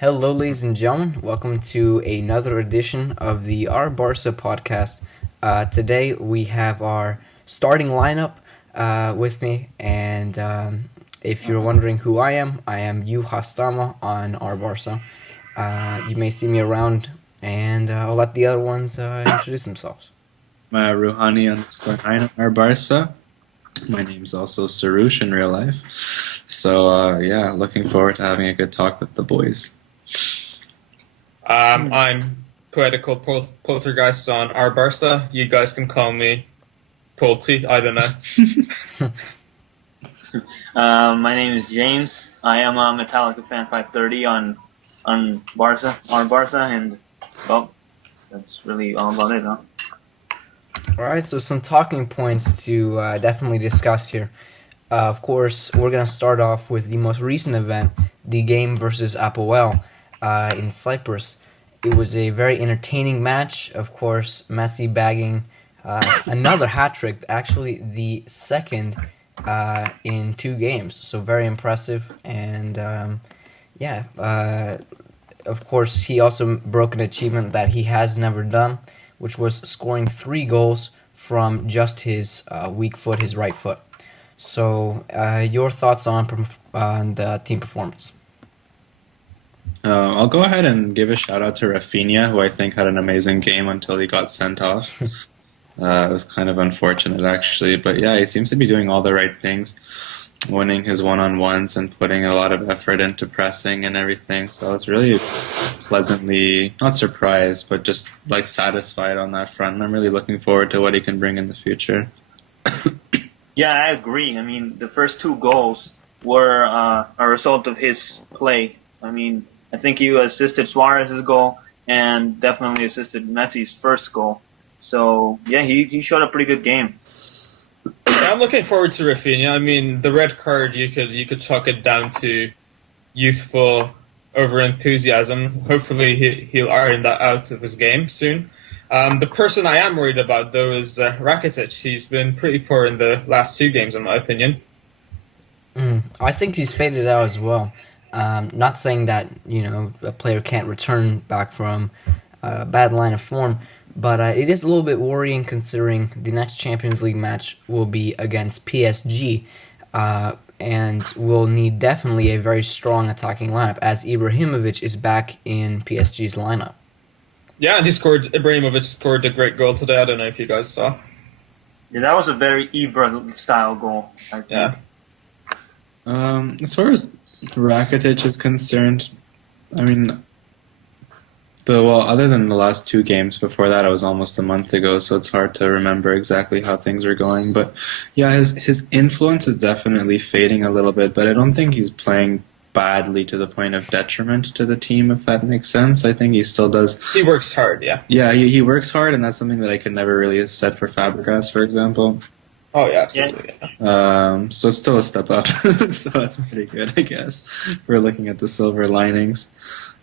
Hello, ladies and gentlemen. Welcome to another edition of the Our Barca Podcast. Today we have our starting lineup with me, and if you're wondering who I am Yu Hastama on Our Barca. You may see me around, and I'll let the other ones introduce themselves. Rouhani _9 our Barca. My name's also Sarush in real life. So, looking forward to having a good talk with the boys. I'm Poetical Poltergeist on our Barca. You guys can call me Polty, I don't know. My name is James. I am a Metallica fan 530 on Barca, on Barca, and well, that's really all about it, huh? Alright, so some talking points to definitely discuss here. Of course, we're going to start off with the most recent event, the game versus APOEL in Cyprus. It was a very entertaining match. Of course, Messi bagging another hat-trick, actually the second in 2 games. So very impressive. And of course, he also broke an achievement that he has never done, which was scoring 3 goals from just his weak foot, his right foot. So, your thoughts on the team performance? I'll go ahead and give a shout out to Rafinha, who I think had an amazing game until he got sent off. It was kind of unfortunate, actually. But yeah, he seems to be doing all the right things, winning his one-on-ones and putting a lot of effort into pressing and everything. So I was really pleasantly, not surprised, but just like satisfied on that front. And I'm really looking forward to what he can bring in the future. Yeah, I agree. I mean, the first 2 goals were a result of his play. I mean, I think he assisted Suarez's goal and definitely assisted Messi's first goal. So, yeah, he showed a pretty good game. I'm looking forward to Rafinha. I mean, the red card, you could chalk it down to youthful over-enthusiasm. Hopefully he'll iron that out of his game soon. The person I am worried about, though, is Rakitic. He's been pretty poor in the last 2 games, in my opinion. I think he's faded out as well. Not saying that, a player can't return back from a bad line of form, but it is a little bit worrying considering the next Champions League match will be against PSG, and we'll need definitely a very strong attacking lineup as Ibrahimovic is back in PSG's lineup. Yeah, and Ibrahimovic scored a great goal today. I don't know if you guys saw. Yeah, that was a very Ibra-style goal, I think. Yeah. As far as Rakitic is concerned, I mean, other than the last 2 games before that, it was almost a month ago, so it's hard to remember exactly how things are going. But yeah, his influence is definitely fading a little bit, but I don't think he's playing badly to the point of detriment to the team, if that makes sense. I think he still does. He works hard, yeah. Yeah, he works hard, and that's something that I could never really have said for Fabregas, for example. Oh, yeah, absolutely. Yeah. So it's still a step up. So that's pretty good, I guess. We're looking at the silver linings.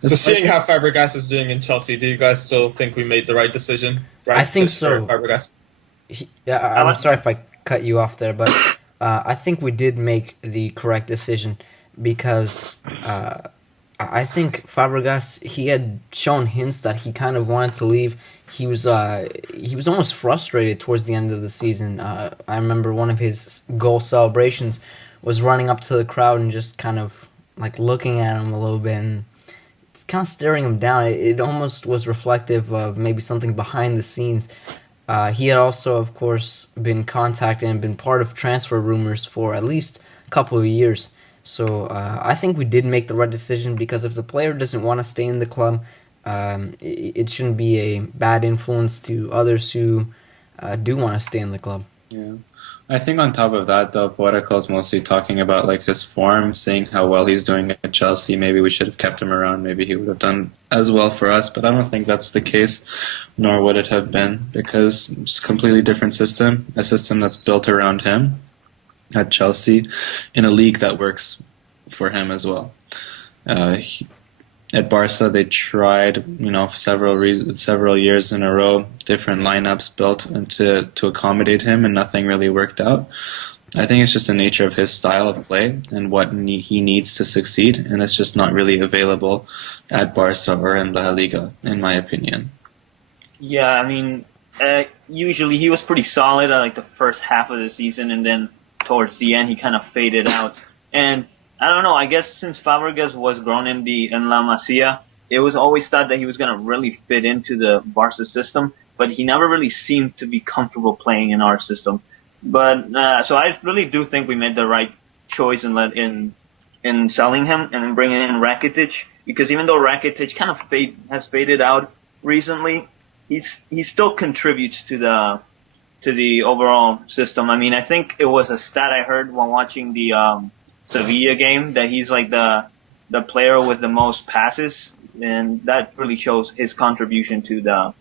So seeing how Fabregas is doing in Chelsea, do you guys still think we made the right decision? Right, I think so. Fabregas? I'm sorry if I cut you off there, but I think we did make the correct decision because I think Fabregas, he had shown hints that he kind of wanted to leave. He was almost frustrated towards the end of the season. I remember one of his goal celebrations was running up to the crowd and just kind of like looking at him a little bit and kind of staring him down. It almost was reflective of maybe something behind the scenes. He had also, of course, been contacted and been part of transfer rumors for at least a couple of years. So I think we did make the right decision because if the player doesn't want to stay in the club, it shouldn't be a bad influence to others who do want to stay in the club. Yeah. I think on top of that, though, Poetical is mostly talking about like his form, seeing how well he's doing at Chelsea. Maybe we should have kept him around. Maybe he would have done as well for us. But I don't think that's the case, nor would it have been, because it's a completely different system, a system that's built around him at Chelsea in a league that works for him as well. At Barca, they tried, several years in a row, different lineups built to accommodate him, and nothing really worked out. I think it's just the nature of his style of play and what he needs to succeed, and it's just not really available at Barca or in La Liga, in my opinion. Yeah, I mean, usually he was pretty solid at like the first half of the season, and then towards the end he kind of faded out. And I don't know, I guess since Fabregas was grown in La Masia, it was always thought that he was going to really fit into the Barca system, but he never really seemed to be comfortable playing in our system. But so I really do think we made the right choice in selling him and bringing in Rakitic, because even though Rakitic kind of has faded out recently, he still contributes to the overall system. I mean, I think it was a stat I heard while watching the Sevilla game that he's like the player with the most passes, and that really shows his contribution to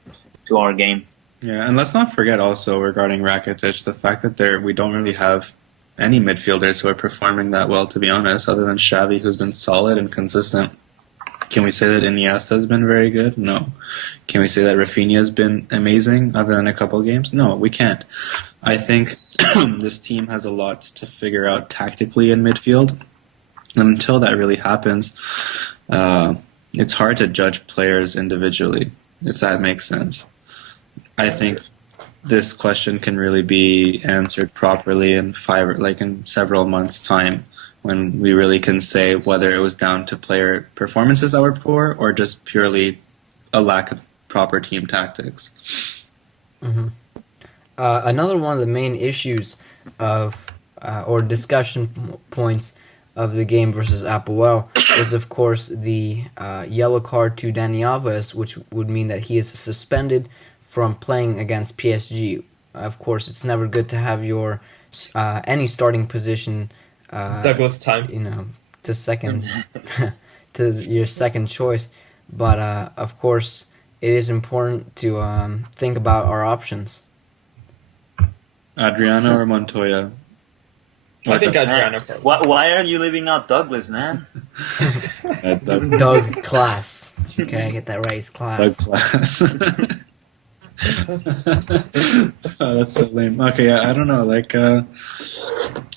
our game. Yeah, and let's not forget also regarding Rakitic, the fact that we don't really have any midfielders who are performing that well, to be honest, other than Xavi, who's been solid and consistent. Can we say that Iniesta has been very good? No. Can we say that Rafinha has been amazing other than a couple games? No, we can't. I think this team has a lot to figure out tactically in midfield. And until that really happens, it's hard to judge players individually, if that makes sense. I think this question can really be answered properly in several months' time, when we really can say whether it was down to player performances that were poor or just purely a lack of proper team tactics. Mm-hmm. Another one of the main issues of or discussion points of the game versus APOEL was, of course, the yellow card to Dani Alves, which would mean that he is suspended from playing against PSG. Of course, it's never good to have your any starting position Douglas time, to second to your second choice. But of course, it is important to think about our options. Adriano or Montoya? I think Adriano. Why are you leaving out Douglas, man? Doug Class. Okay, I get that right. He's Class. Doug Class. Oh, that's so lame. Okay, I don't know.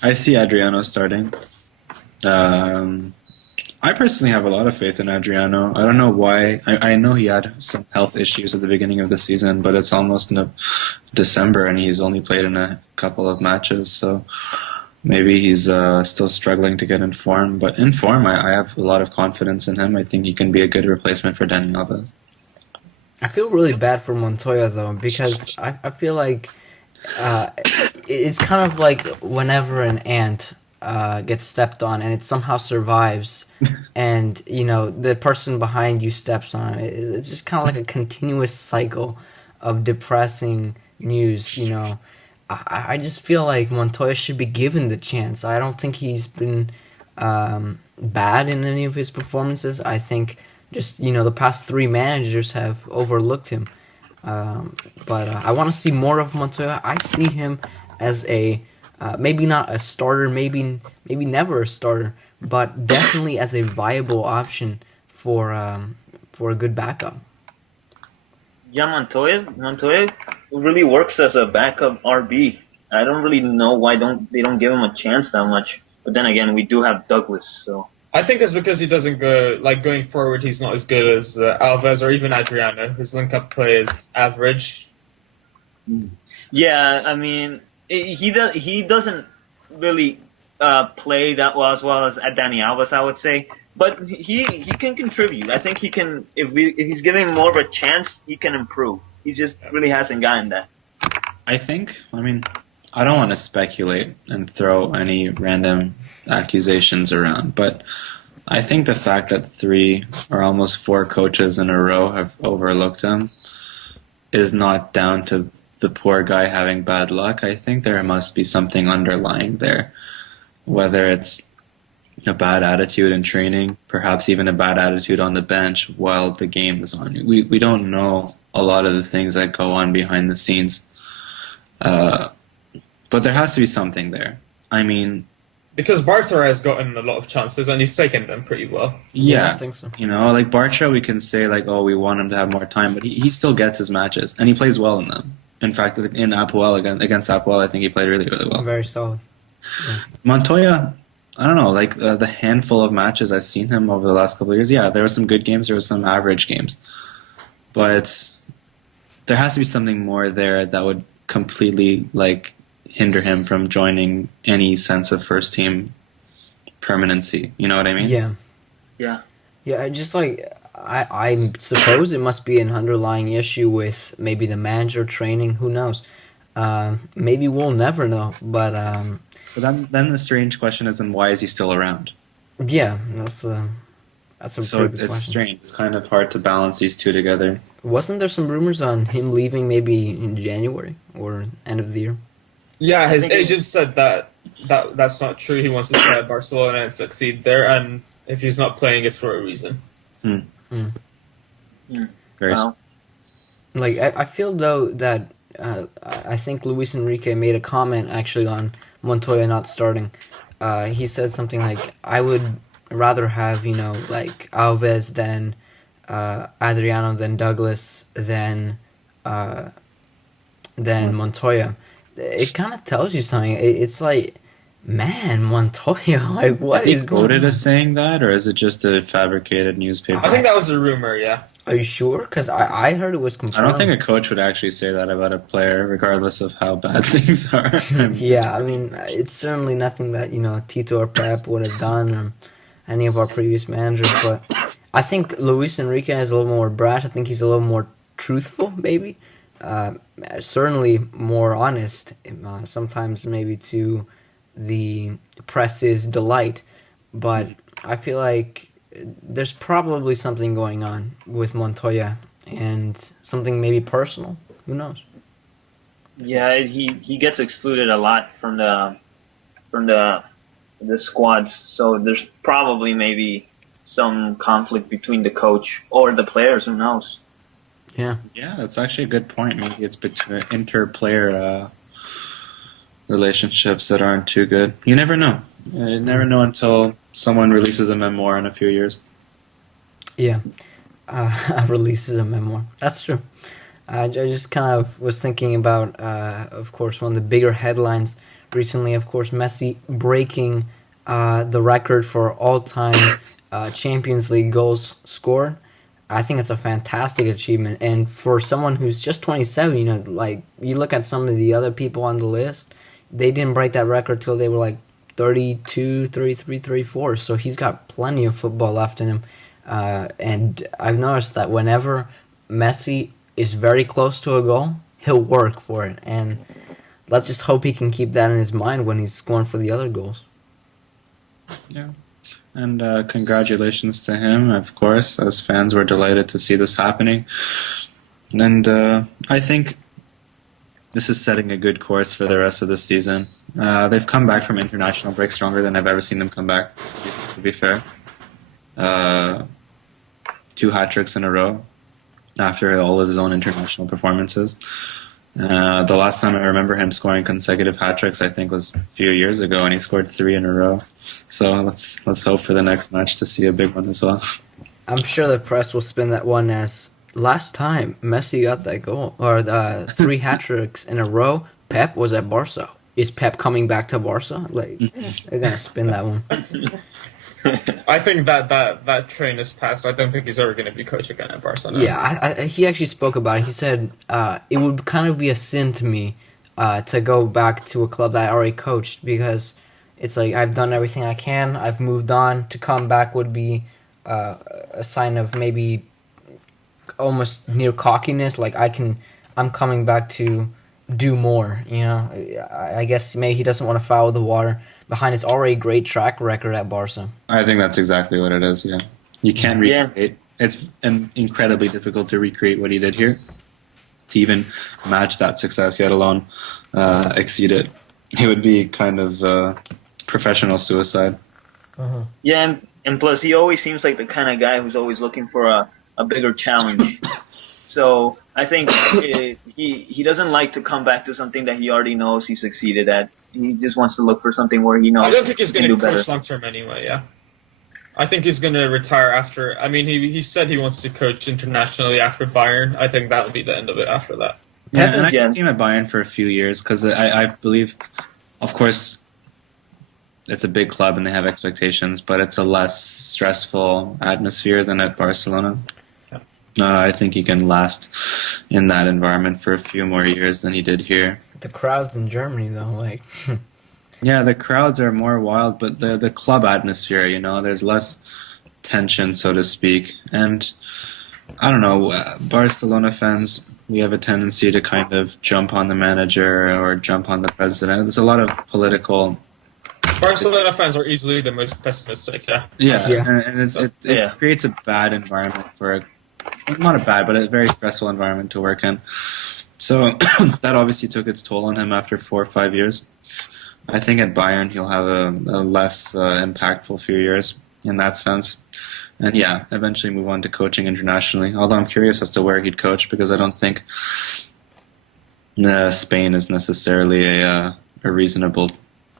I see Adriano starting. I personally have a lot of faith in Adriano. I don't know why. I know he had some health issues at the beginning of the season, but it's almost December and he's only played in a couple of matches, so maybe he's still struggling to get in form. But in form, I have a lot of confidence in him. I think he can be a good replacement for Dani Alves. I feel really bad for Montoya, though, because I feel like it's kind of like whenever an ant gets stepped on and it somehow survives and, the person behind you steps on it. It's just kind of like a continuous cycle of depressing news, I just feel like Montoya should be given the chance. I don't think he's been bad in any of his performances. I think just, the past three managers have overlooked him. But I want to see more of Montoya. I see him as a, maybe not a starter, maybe never a starter, but definitely as a viable option for a good backup. Yeah, Montoya really works as a backup RB. I don't really know why they don't give him a chance that much. But then again, we do have Douglas, so. I think it's because he doesn't going forward, he's not as good as Alves or even Adriano. His link-up play is average. Yeah, I mean, he doesn't really play that well as Dani Alves, I would say. But he can contribute. I think he can, if he's given him more of a chance, he can improve. He just really hasn't gotten that. I don't want to speculate and throw any random accusations around, but I think the fact that 3 or almost 4 coaches in a row have overlooked him is not down to the poor guy having bad luck. I think there must be something underlying there, whether it's a bad attitude in training, perhaps even a bad attitude on the bench while the game is on. We don't know a lot of the things that go on behind the scenes. But there has to be something there. I mean, because Barca has gotten a lot of chances and he's taken them pretty well. Yeah, I think so. Barca, we can say we want him to have more time, but he still gets his matches and he plays well in them. In fact, in APOEL against APOEL, I think he played really, really well. Very solid. Montoya, I don't know, like the handful of matches I've seen him over the last couple of years, yeah, there were some good games, there were some average games. But there has to be something more there that would completely like hinder him from joining any sense of first team permanency. You know what I mean? Yeah. Yeah. Yeah, just like I suppose it must be an underlying issue with maybe the manager training. Who knows? Maybe we'll never know. But then the strange question is, then why is he still around? yeah, that's a So pretty good it's question. strange. It's kind of hard to balance these two together. Wasn't there some rumors on him leaving maybe in January or end of the year? Yeah, his think agent said that's not true. He wants to stay at Barcelona and succeed there, and if he's not playing, it's for a reason. Very Wow. Like I feel though that I think Luis Enrique made a comment actually on Montoya not starting. He said something like, "I would rather have like Alves than Adriano, than Douglas, than Montoya." It kind of tells you something. It's like, man, Montoya, like what Is he is going quoted on? as saying that, or is it just a fabricated newspaper? I think that was a rumor. Yeah. Are you sure? Because I heard it was I confirmed. don't think a coach would actually say that about a player, regardless of how bad things are. Yeah, I mean, it's certainly nothing that, Tito or Pep would have done, or any of our previous managers, but I think Luis Enrique is a little more brash. I think he's a little more truthful, maybe. Certainly more honest, sometimes maybe to the press's delight, but I feel like there's probably something going on with Montoya, and something maybe personal. Who knows? Yeah, he gets excluded a lot from the squads, so there's probably maybe some conflict between the coach or the players. Who knows? Yeah. Yeah, that's actually a good point. Maybe it's between inter-player relationships that aren't too good. You never know. You never know until someone releases a memoir in a few years. Yeah. Releases a memoir. That's true. I just kind of was thinking about, of course, one of the bigger headlines recently, of course, Messi breaking the record for all-time Champions League goals scored. I think it's a fantastic achievement. And for someone who's just 27, like, you look at some of the other people on the list, they didn't break that record till they were like 32, 33, 34. So he's got plenty of football left in him. And I've noticed that whenever Messi is very close to a goal, he'll work for it. And let's just hope he can keep that in his mind when he's going for the other goals. Yeah. And congratulations to him, of course. As fans, we're delighted to see this happening. And I think this is setting a good course for the rest of the season. They've come back from international break stronger than I've ever seen them come back, to be fair. 2 hat-tricks in a row after all of his own international performances. The last time I remember him scoring consecutive hat-tricks, I think, was a few years ago, and he scored 3 in a row. So let's hope for the next match to see a big one as well. I'm sure the press will spin that one as last time Messi got that goal, or the 3 hat-tricks in a row, Pep was at Barca. Is Pep coming back to Barca? Like, they're going to spin that one. I think that train is passed. I don't think he's ever going to be coach again at Barcelona. Yeah, he actually spoke about it. He said, it would kind of be a sin to me to go back to a club that I already coached, because it's like I've done everything I can. I've moved on. To come back would be a sign of maybe almost near cockiness. Like I'm coming back to do more. I guess maybe he doesn't want to foul the water behind his already great track record at Barca. I think that's exactly what it is, yeah. You can't recreate. It's incredibly difficult to recreate what he did here. To even match that success, yet alone exceed it. It would be kind of professional suicide. Uh-huh. Yeah, and plus he always seems like the kind of guy who's always looking for a bigger challenge. So I think he doesn't like to come back to something that he already knows he succeeded at. He just wants to look for something where he knows. I don't think he's going to do better. coach long term anyway. Yeah, I think he's going to retire after. I mean, he said he wants to coach internationally after Bayern. I think that would be the end of it after that. Yeah, and I can see him at Bayern for a few years, because I believe, of course, it's a big club and they have expectations, but it's a less stressful atmosphere than at Barcelona. I think he can last in that environment for a few more years than he did here. The crowds in Germany, though, like. Yeah, the crowds are more wild, but the club atmosphere, there's less tension, so to speak. And I don't know, Barcelona fans, we have a tendency to kind of jump on the manager or jump on the president. There's a lot of political. Barcelona fans are easily the most pessimistic. Yeah. Yeah. And it creates a bad environment not a bad, but a very stressful environment to work in. So that obviously took its toll on him after 4 or 5 years. I think at Bayern he'll have a less impactful few years in that sense. And yeah, eventually move on to coaching internationally. Although I'm curious as to where he'd coach, because I don't think Spain is necessarily a reasonable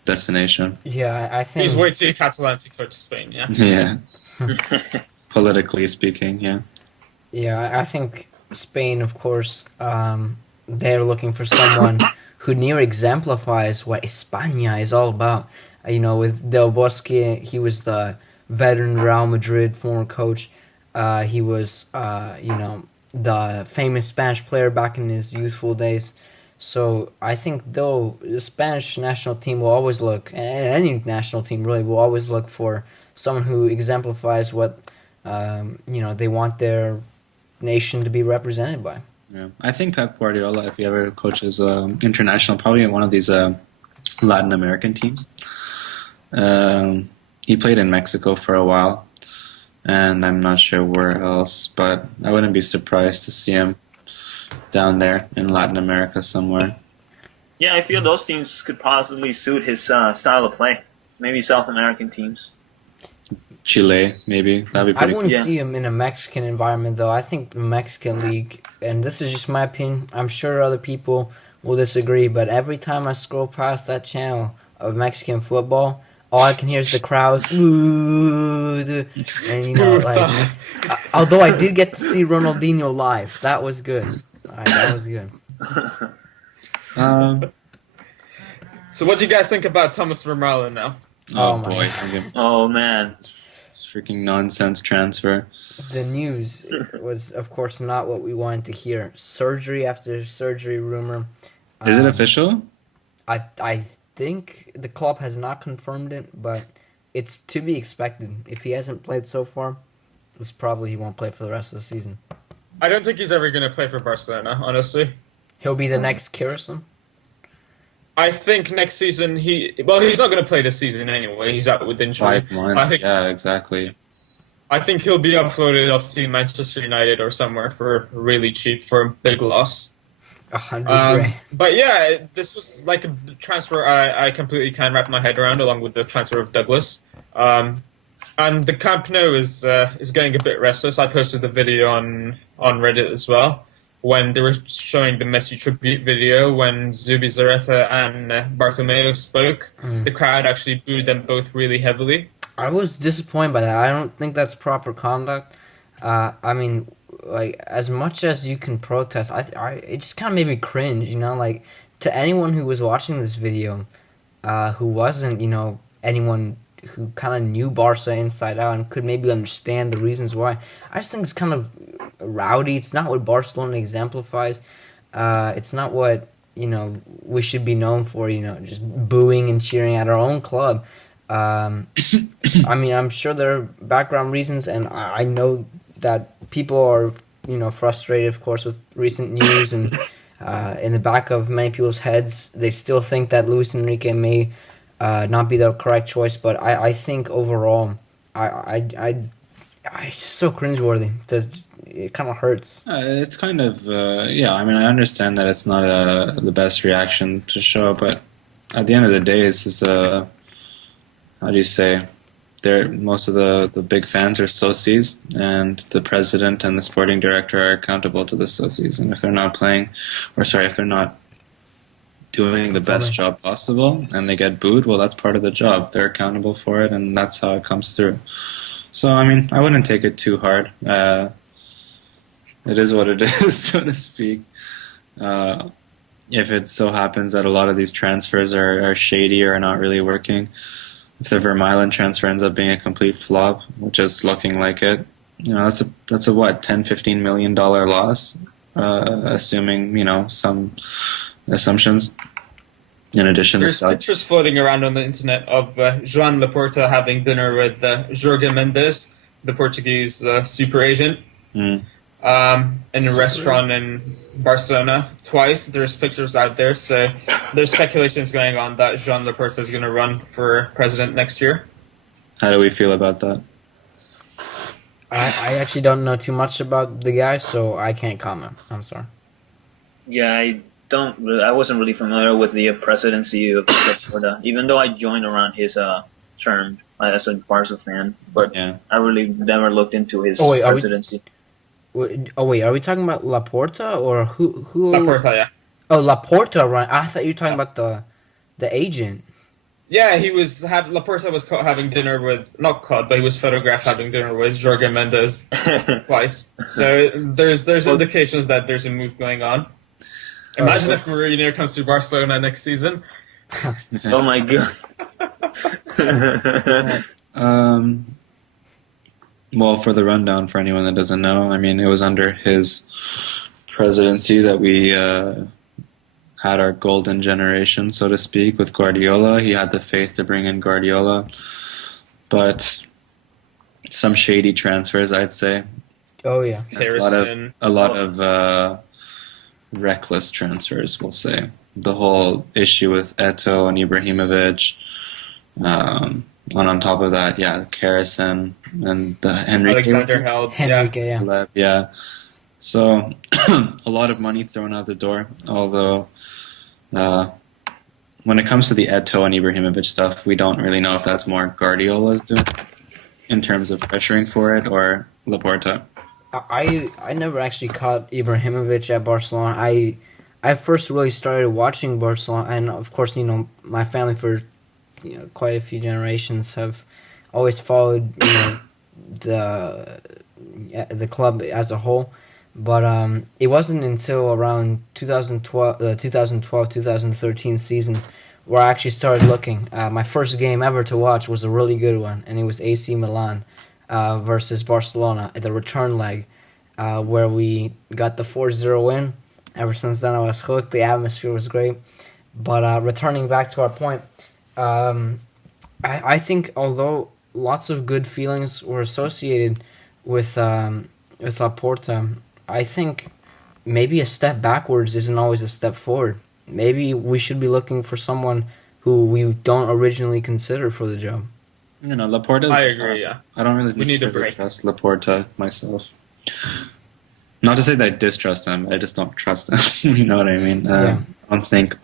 destination. Yeah, I think he's way too Catalan to coach Spain. Yeah. Yeah. Politically speaking, yeah. Yeah, I think Spain, of course, they're looking for someone who near exemplifies what España is all about. With Del Bosque, he was the veteran Real Madrid former coach. He was, the famous Spanish player back in his youthful days. So I think, though, the Spanish national team will always look, and any national team really will always look for someone who exemplifies what, they want their nation to be represented by. Yeah, I think Pep Guardiola, if he ever coaches international, probably in one of these Latin American teams. He played in Mexico for a while, and I'm not sure where else, but I wouldn't be surprised to see him down there in Latin America somewhere. Yeah, I feel those teams could possibly suit his style of play. Maybe South American teams. Chile, maybe. That'd be pretty I wouldn't cool. see him in a Mexican environment, though. I think the Mexican league, and this is just my opinion, I'm sure other people will disagree, but every time I scroll past that channel of Mexican football, all I can hear is the crowds, ooh, and although I did get to see Ronaldinho live, that was good. That was good. So what do you guys think about Thomas Vermaelen now? Oh my boy. God. Oh, man. Freaking nonsense transfer. The news was, of course, not what we wanted to hear. Surgery after surgery rumor. Is it official? I think the club has not confirmed it, but it's to be expected. If he hasn't played so far, it's probably he won't play for the rest of the season. I don't think he's ever going to play for Barcelona, honestly. He'll be the next Kirsten. I think next season he's not going to play this season anyway. He's out with injury. 5 months, yeah, exactly. I think he'll be offloaded off to Manchester United or somewhere for really cheap for a big loss. 100 grand. But yeah, this was like a transfer I completely can't wrap my head around, along with the transfer of Douglas. And the Camp Nou is getting a bit restless. I posted the video on Reddit as well. When they were showing the Messi tribute video, when Zubizarreta and Bartomeu spoke, the crowd actually booed them both really heavily. I was disappointed by that. I don't think that's proper conduct. I mean, like, as much as you can protest, it just kind of made me cringe, like, to anyone who was watching this video, who wasn't, anyone who kind of knew Barca inside out and could maybe understand the reasons why. I just think it's kind of rowdy. It's not what Barcelona exemplifies. It's not what, we should be known for, just booing and cheering at our own club. I mean, I'm sure there are background reasons, and I know that people are, frustrated, of course, with recent news, and in the back of many people's heads, they still think that Luis Enrique may not be the correct choice, but I think overall, it's just so cringeworthy. It kind of hurts. It's kind of, yeah, I mean, I understand that it's not the best reaction to show, but at the end of the day, it's just, how do you say, most of the big fans are socies, and the president and the sporting director are accountable to the socies, and if they're not if they're not doing the best job possible and they get booed, well, that's part of the job. They're accountable for it, and that's how it comes through. So, I mean, I wouldn't take it too hard. It is what it is, so to speak. If it so happens that a lot of these transfers are shady or are not really working, if the Vermaelen transfer ends up being a complete flop, which is looking like it, that's a what, $10-15 million loss, assuming some assumptions. In addition, there's pictures floating around on the internet of Joan Laporte having dinner with Jorge Mendes, the Portuguese super agent, in a restaurant in Barcelona twice. There's pictures out there, so there's speculations going on that Joan Laporte is going to run for president next year. How do we feel about that? I actually don't know too much about the guy, so I can't comment. I'm sorry. Yeah, I wasn't really familiar with the presidency of Laporta, even though I joined around his term as a Barca fan. But Yeah. I really never looked into his wait, presidency. Are we talking about Laporta or who? Laporte, yeah. Oh, Laporta, right? I thought you were talking about the agent. Yeah, Laporta was caught having dinner with, not caught, but he was photographed having dinner with Jorge Mendes twice. So there's indications that there's a move going on. Imagine if Mourinho comes to Barcelona next season. Oh my god. Well, for the rundown, for anyone that doesn't know, I mean, it was under his presidency that we had our golden generation, so to speak, with Guardiola. He had the faith to bring in Guardiola, but some shady transfers, I'd say. Oh yeah, A lot of reckless transfers, we'll say. The whole issue with Eto'o and Ibrahimovic. And on top of that, Karasson and the Alexander Held. Henrique, yeah. So a lot of money thrown out the door. Although when it comes to the Eto'o and Ibrahimovic stuff, we don't really know if that's more Guardiola's doing in terms of pressuring for it or Laporta. I never actually caught Ibrahimovic at Barcelona. I first really started watching Barcelona, and of course, my family for quite a few generations have always followed the club as a whole. But it wasn't until around 2012-2013 season where I actually started looking. My first game ever to watch was a really good one, and it was AC Milan versus Barcelona at the return leg, where we got the 4-0 win. Ever since then, I was hooked. The atmosphere was great. But returning back to our point, I think although lots of good feelings were associated with Laporta, I think maybe a step backwards isn't always a step forward. Maybe we should be looking for someone who we don't originally consider for the job. Laporta. I agree. Yeah, I don't really trust Laporta myself. Not to say that I distrust him, I just don't trust him. You know what I mean? I don't think.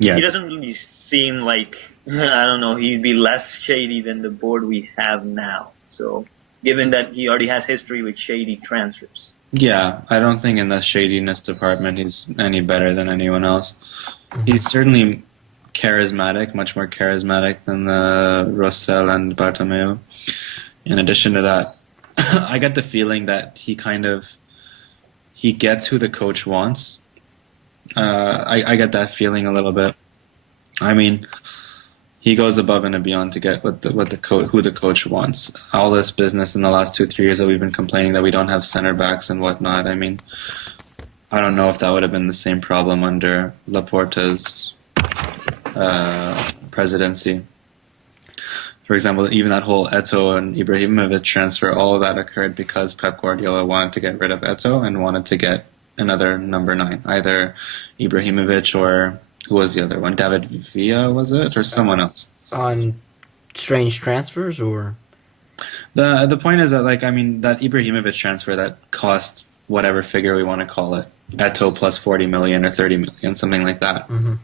Yeah, he doesn't really seem like, I don't know, he'd be less shady than the board we have now. So, given that he already has history with shady transfers. Yeah, I don't think in the shadiness department he's any better than anyone else. He's certainly charismatic, much more charismatic than the Rossell and Bartomeu. In addition to that, I get the feeling that he gets who the coach wants. I get that feeling a little bit. I mean, he goes above and beyond to get who the coach wants. All this business in the last 2-3 years that we've been complaining that we don't have center backs and whatnot. I mean, I don't know if that would have been the same problem under Laporta's presidency. For example, even that whole Eto'o and Ibrahimovic transfer, all of that occurred because Pep Guardiola wanted to get rid of Eto'o and wanted to get another number 9, either Ibrahimovic or who was the other one? David Villa, was it, or someone else? On strange transfers, or the point is that that Ibrahimovic transfer that cost whatever figure we want to call it, Eto'o plus 40 million or 30 million, something like that. Mm-hmm.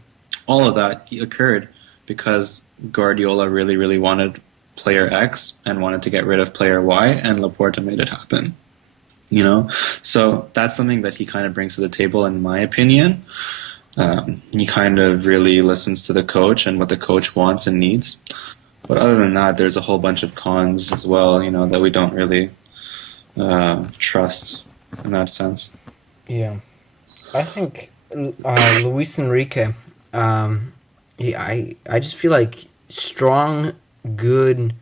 All of that occurred because Guardiola really, really wanted player X and wanted to get rid of player Y, and Laporta made it happen. So that's something that he kind of brings to the table, in my opinion. He kind of really listens to the coach and what the coach wants and needs. But other than that, there's a whole bunch of cons as well, that we don't really trust in that sense. Yeah. I think Luis Enrique, I just feel like strong good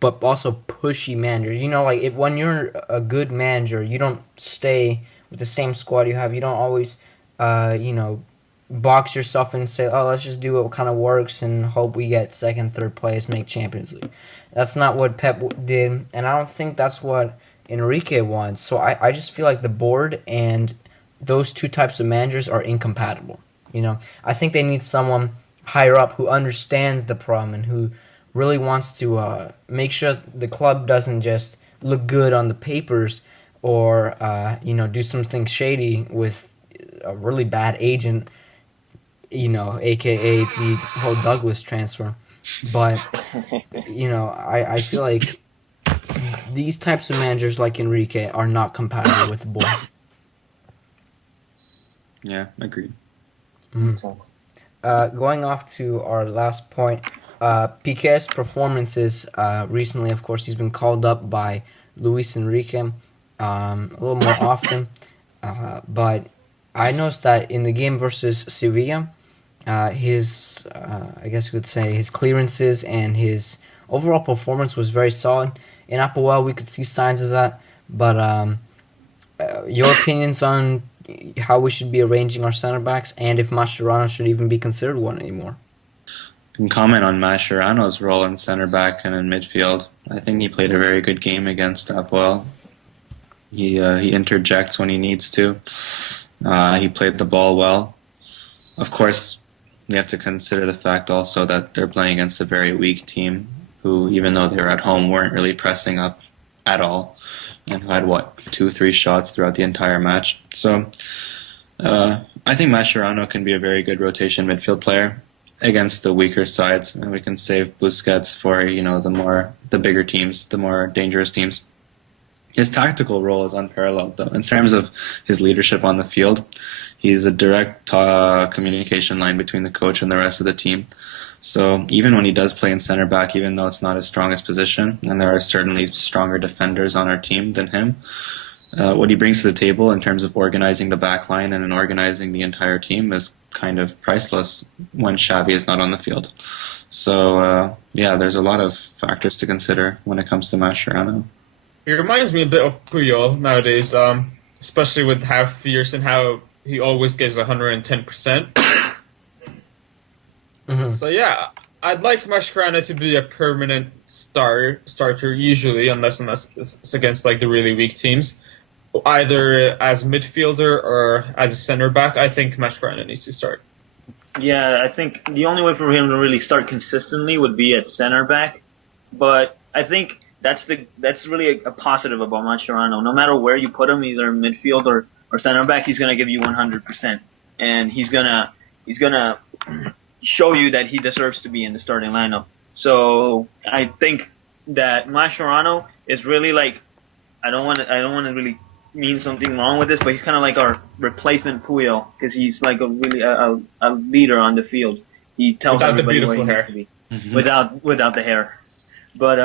but also pushy managers. You know, like when you're a good manager, you don't stay with the same squad you have. You don't always, you know, box yourself and say, oh, let's just do what kind of works and hope we get second, third place, make Champions League. That's not what Pep did, and I don't think that's what Enrique wants. So I just feel like the board and those two types of managers are incompatible. You know, I think they need someone higher up who understands the problem and who really wants to make sure the club doesn't just look good on the papers or you know, do something shady with a really bad agent, you know, aka the whole Douglas transfer. But you know, I feel like these types of managers like Enrique are not compatible with the board. Yeah, agreed. Going off to our last point, Piqué's performances recently, of course, he's been called up by Luis Enrique a little more often. But I noticed that in the game versus Sevilla, his, I guess you could say, his clearances and his overall performance was very solid. In APOEL, we could see signs of that. But your opinions on how we should be arranging our center backs and if Mascherano should even be considered one anymore? I can comment on Mascherano's role in center back and in midfield. I think he played a very good game against APOEL. He interjects when he needs to. He played the ball well. Of course, you have to consider the fact also that they're playing against a very weak team who, even though they were at home, weren't really pressing up at all and who had, 2-3 shots throughout the entire match. So I think Mascherano can be a very good rotation midfield player against the weaker sides, and we can save Busquets for, you know, the bigger teams, the more dangerous teams. His tactical role is unparalleled, though. In terms of his leadership on the field, he's a direct communication line between the coach and the rest of the team. So even when he does play in center back, even though it's not his strongest position, and there are certainly stronger defenders on our team than him, what he brings to the table in terms of organizing the back line and in organizing the entire team is kind of priceless when Xavi is not on the field. So, yeah, there's a lot of factors to consider when it comes to Mascherano. He reminds me a bit of Puyol nowadays, especially with how fierce and how he always gives 110%. Mm-hmm. So yeah, I'd like Mascherano to be a permanent starter usually, unless it's against like the really weak teams. Either as midfielder or as a center back, I think Mascherano needs to start. Yeah, I think the only way for him to really start consistently would be at center back. But I think that's really a positive about Mascherano. No matter where you put him, either midfield or center back, he's gonna give you 100%, and he's gonna show you that he deserves to be in the starting lineup. So I think that Mascherano is really like, I don't want to really mean something wrong with this, but he's kind of like our replacement Puyol, because he's like a really a leader on the field. He tells without everybody the where he beautiful needs hair. to be. Mm-hmm. Without the hair, but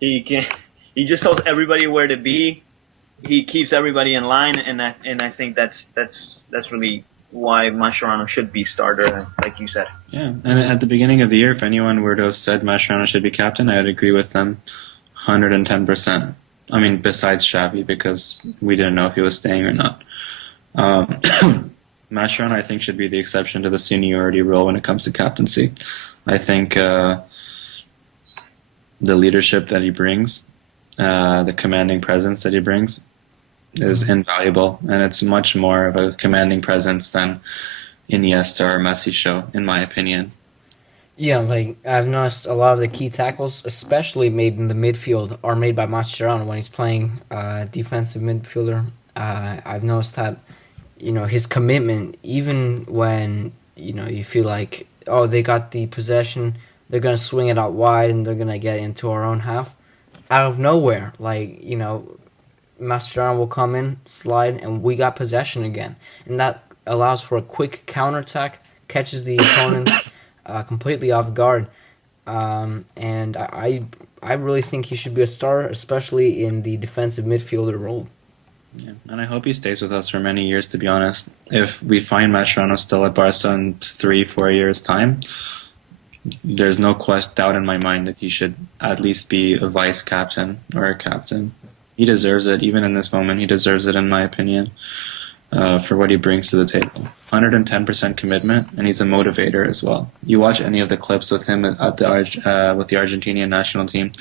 he just tells everybody where to be. He keeps everybody in line, and I think that's really why Mascherano should be starter, like you said. Yeah, and at the beginning of the year, if anyone were to have said Mascherano should be captain, I would agree with them 110%. I mean, besides Xavi, because we didn't know if he was staying or not. Mascherano, I think, should be the exception to the seniority rule when it comes to captaincy. I think the leadership that he brings, the commanding presence that he brings, is invaluable, and it's much more of a commanding presence than Iniesta or Messi show, in my opinion. Yeah, like I've noticed a lot of the key tackles, especially made in the midfield, are made by Mascherano when he's playing defensive midfielder. I've noticed that, you know, his commitment, even when, you know, you feel like, oh, they got the possession, they're gonna swing it out wide and they're gonna get into our own half, out of nowhere, like, you know, Mascherano will come in, slide, and we got possession again, and that allows for a quick counterattack, catches the opponent completely off guard, and I really think he should be a starter, especially in the defensive midfielder role. Yeah, and I hope he stays with us for many years, to be honest. If we find Mascherano still at Barca in 3-4 years' time, there's no doubt in my mind that he should at least be a vice captain or a captain. He deserves it, even in this moment. He deserves it, in my opinion, for what he brings to the table. 110% commitment, and he's a motivator as well. You watch any of the clips with him with the Argentinian national team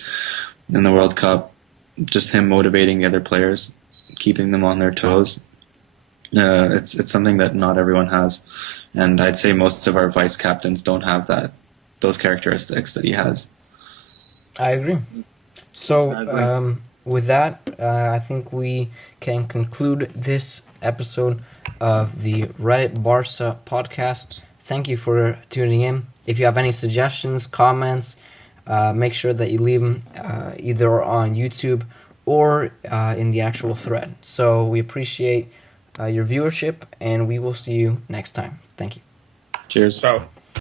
in the World Cup, just him motivating the other players, keeping them on their toes. It's something that not everyone has, and I'd say most of our vice captains don't have those characteristics that he has. I agree. So with that, I think we can conclude this episode of the Reddit Barca podcast. Thank you for tuning in. If you have any suggestions, comments, make sure that you leave them either on YouTube or in the actual thread. So we appreciate your viewership, and we will see you next time. Thank you. Cheers. Ciao.